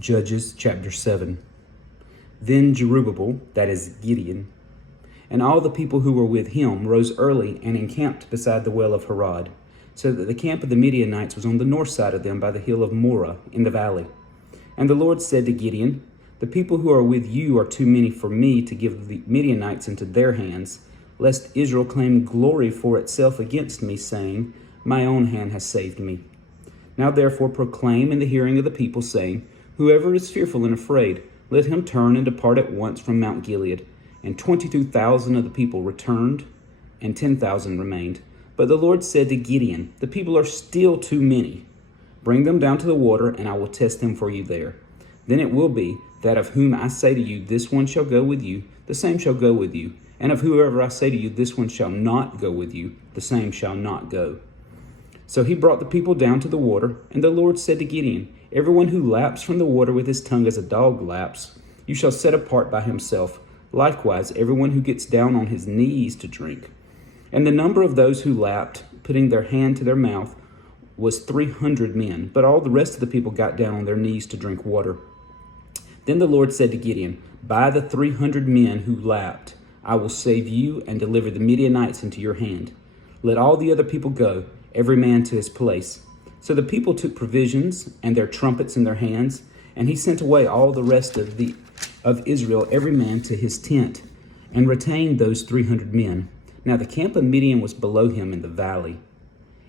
Judges chapter 7. Then Jerubbaal, that is Gideon, and all the people who were with him rose early and encamped beside the well of Harod, so that the camp of the Midianites was on the north side of them by the hill of Moreh in the valley. And the Lord said to Gideon, "The people who are with you are too many for me to give the Midianites into their hands, lest Israel claim glory for itself against me, saying, 'My own hand has saved me.' Now therefore proclaim in the hearing of the people, saying, 'Whoever is fearful and afraid, let him turn and depart at once from Mount Gilead.' And 22,000 of the people returned, and 10,000 remained. But the Lord said to Gideon, 'The people are still too many. Bring them down to the water, and I will test them for you there. Then it will be that of whom I say to you, this one shall go with you, the same shall go with you. And of whoever I say to you, this one shall not go with you, the same shall not go.' So he brought the people down to the water, and the Lord said to Gideon, 'Everyone who laps from the water with his tongue as a dog laps, you shall set apart by himself. Likewise, everyone who gets down on his knees to drink.' And the number of those who lapped, putting their hand to their mouth, was 300 men. But all the rest of the people got down on their knees to drink water. Then the Lord said to Gideon, 'By the 300 men who lapped, I will save you and deliver the Midianites into your hand. Let all the other people go, every man to his place.' So the people took provisions and their trumpets in their hands, and he sent away all the rest of Israel, every man to his tent, and retained those 300 men. Now the camp of Midian was below him in the valley.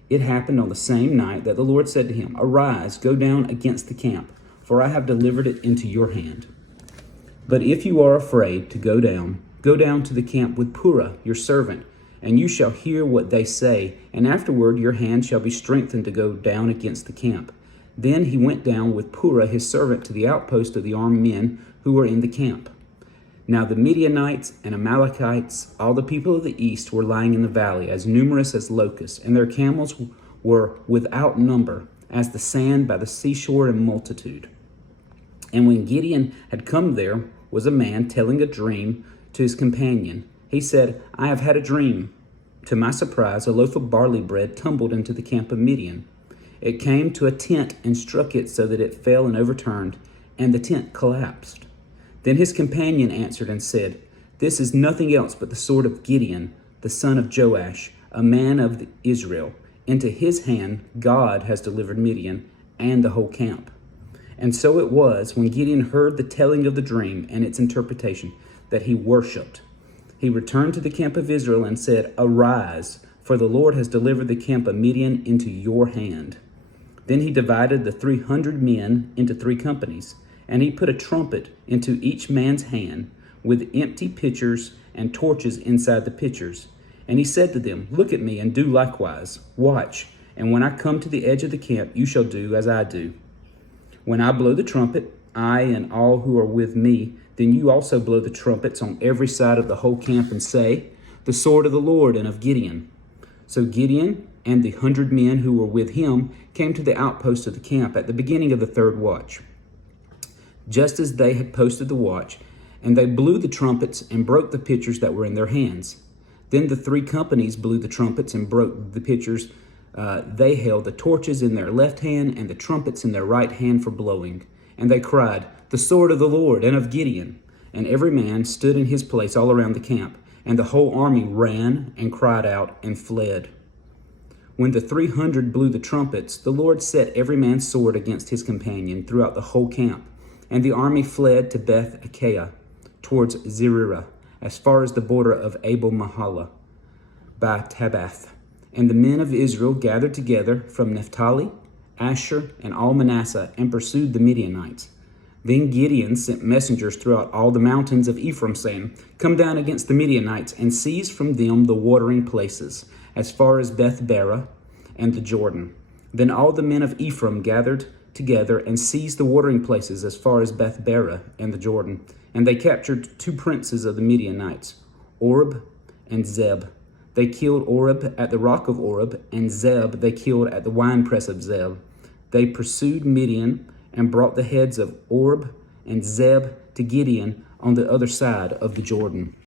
It happened on the same night that the Lord said to him, 'Arise, go down against the camp, for I have delivered it into your hand. But if you are afraid to go down to the camp with Purah your servant, and you shall hear what they say, and afterward your hand shall be strengthened to go down against the camp.' Then he went down with Purah his servant to the outpost of the armed men who were in the camp. Now the Midianites and Amalekites, all the people of the east, were lying in the valley, as numerous as locusts, and their camels were without number, as the sand by the seashore in multitude. And when Gideon had come there was a man telling a dream to his companion. He said, 'I have had a dream. To my surprise, a loaf of barley bread tumbled into the camp of Midian. It came to a tent and struck it so that it fell and overturned, and the tent collapsed.' Then his companion answered and said, 'This is nothing else but the sword of Gideon, the son of Joash, a man of Israel. Into his hand God has delivered Midian and the whole camp.' And so it was, when Gideon heard the telling of the dream and its interpretation, that he worshipped. He returned to the camp of Israel and said, 'Arise, for the Lord has delivered the camp of Midian into your hand.' Then he divided the 300 men into 3 companies, and he put a trumpet into each man's hand, with empty pitchers and torches inside the pitchers. And he said to them, 'Look at me and do likewise. Watch, and when I come to the edge of the camp, you shall do as I do. When I blow the trumpet, I and all who are with me, then you also blow the trumpets on every side of the whole camp and say, The sword of the Lord and of Gideon.' So Gideon and the 100 men who were with him came to the outpost of the camp at the beginning of the 3rd watch, just as they had posted the watch, and they blew the trumpets and broke the pitchers that were in their hands. Then the 3 companies blew the trumpets and broke the pitchers. They held the torches in their left hand and the trumpets in their right hand for blowing. And they cried, 'The sword of the Lord and of Gideon.' And every man stood in his place all around the camp, and the whole army ran and cried out and fled. When the 300 blew the trumpets, the Lord set every man's sword against his companion throughout the whole camp. And the army fled to Beth Achaia, towards Zererah, as far as the border of Abel Mahala, by Tabath. And the men of Israel gathered together from Naphtali, Asher, and all Manasseh, and pursued the Midianites. Then Gideon sent messengers throughout all the mountains of Ephraim, saying, 'Come down against the Midianites, and seize from them the watering places, as far as Beth-barah and the Jordan.' Then all the men of Ephraim gathered together and seized the watering places as far as Beth-barah and the Jordan. And they captured 2 princes of the Midianites, Oreb and Zeb. They killed Oreb at the rock of Oreb, and Zeb they killed at the winepress of Zeb. They pursued Midian and brought the heads of Oreb and Zeb to Gideon on the other side of the Jordan.